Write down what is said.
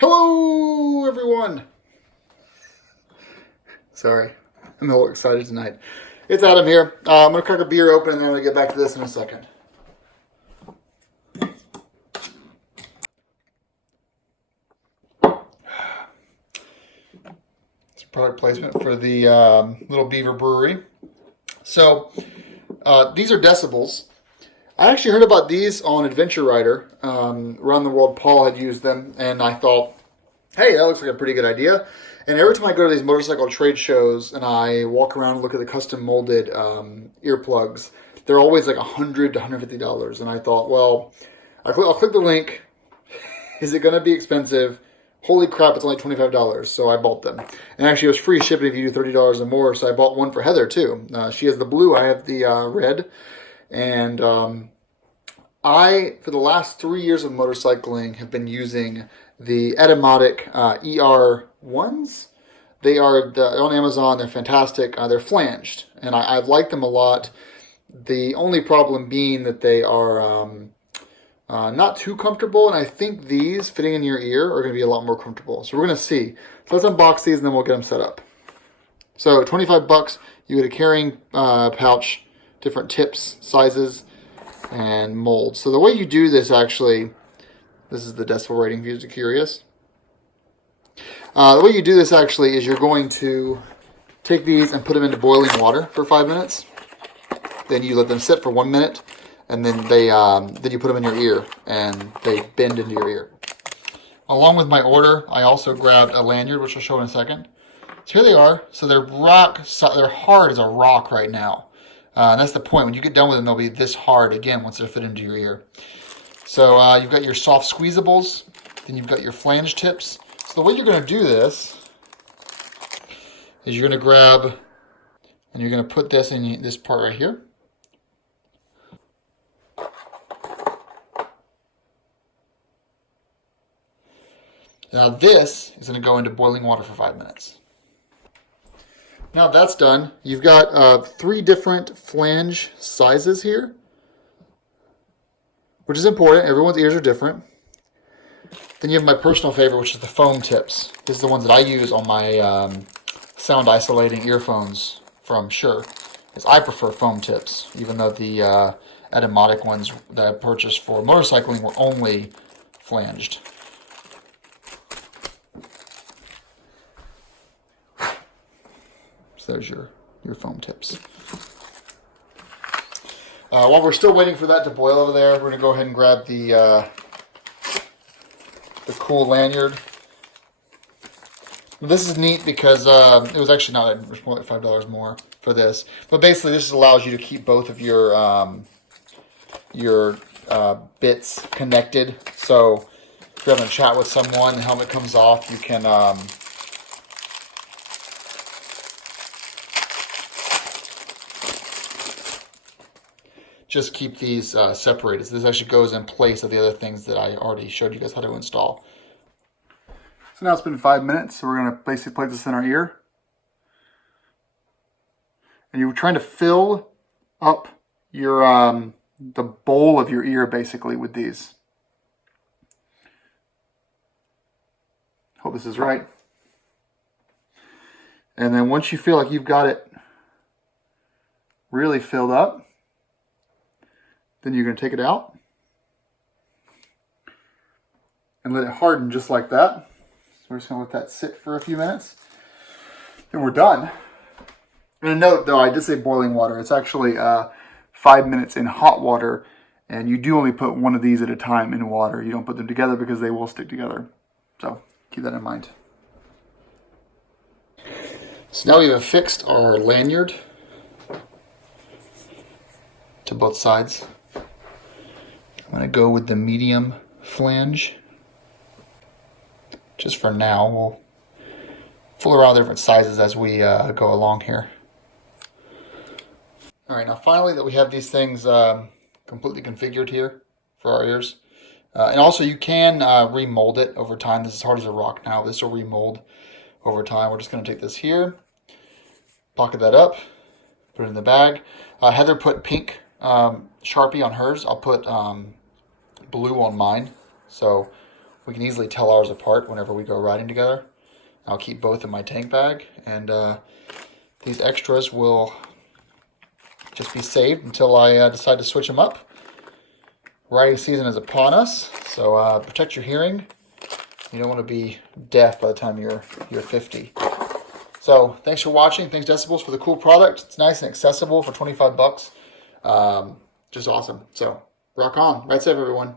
Hello, everyone. Sorry, I'm a little excited tonight. It's Adam here. I'm going to crack a beer open and then I'm going to get back to this in a second. It's a product placement for the Little Beaver Brewery. So, these are Decibullz. I actually heard about these on Adventure Rider. Around the World, Paul had used them, and I thought, hey, that looks like a pretty good idea. And every time I go to these motorcycle trade shows and I walk around and look at the custom molded earplugs, they're always like $100 to $150. And I thought, well, I'll click the link. Is it going to be expensive? Holy crap, it's only $25. So I bought them. And actually, it was free shipping if you do $30 or more. So I bought one for Heather, too. She has the blue. I have the red. And for the last 3 years of motorcycling, have been using the Etymotic ER1s. They are on Amazon. They're fantastic. They're flanged, and I like them a lot. The only problem being that they are not too comfortable, and I think these fitting in your ear are going to be a lot more comfortable. So we're going to see. So let's unbox these, and then we'll get them set up. So $25, you get a carrying pouch, different tips, sizes, and molds. So the way you do this, actually, this is the decibel rating, if you're curious. The way you do this, actually, is you're going to take these and put them into boiling water for 5 minutes. Then you let them sit for 1 minute, and then then you put them in your ear, and they bend into your ear. Along with my order, I also grabbed a lanyard, which I'll show in a second. So here they are. So they're hard as a rock right now. And that's the point. When you get done with them, they'll be this hard again once they're fit into your ear. So you've got your soft squeezables, then you've got your flange tips. So the way you're going to do this is you're going to grab and you're going to put this in this part right here. Now this is going to go into boiling water for 5 minutes. Now that's done, you've got 3 different flange sizes here, which is important. Everyone's ears are different. Then you have my personal favorite, which is the foam tips. This is the ones that I use on my sound isolating earphones from Shure. Because I prefer foam tips, even though the Etymotic ones that I purchased for motorcycling were only flanged. So there's your foam tips. While we're still waiting for that to boil over there, we're going to go ahead and grab the cool lanyard. This is neat because it was actually not, it was more like $5 more for this. But basically, this allows you to keep both of your bits connected. So if you're having a chat with someone, the helmet comes off, you can just keep these separated. So this actually goes in place of the other things that I already showed you guys how to install. So now it's been 5 minutes, so we're going to basically place this in our ear. And you're trying to fill up your the bowl of your ear basically with these. Hope this is right. And then once you feel like you've got it really filled up, then you're going to take it out and let it harden just like that. So we're just going to let that sit for a few minutes. Then we're done. And a note though, I did say boiling water. It's actually 5 minutes in hot water, and you do only put one of these at a time in water. You don't put them together because they will stick together. So keep that in mind. So now we have fixed our lanyard to both sides. I'm going to go with the medium flange. Just for now, we'll fool around with different sizes as we go along here. All right, now finally that we have these things completely configured here for our ears. And also you can remold it over time. This is hard as a rock now. This will remold over time. We're just going to take this here, pocket that up, put it in the bag. Heather put pink Sharpie on hers. I'll put blue on mine. So we can easily tell ours apart whenever we go riding together. I'll keep both in my tank bag, and these extras will just be saved until I decide to switch them up. Riding season is upon us, so protect your hearing. You don't want to be deaf by the time you're 50. So thanks for watching. Thanks Decibullz for the cool product. It's nice and accessible for 25 bucks. Just awesome. So rock on. Ride safe, everyone.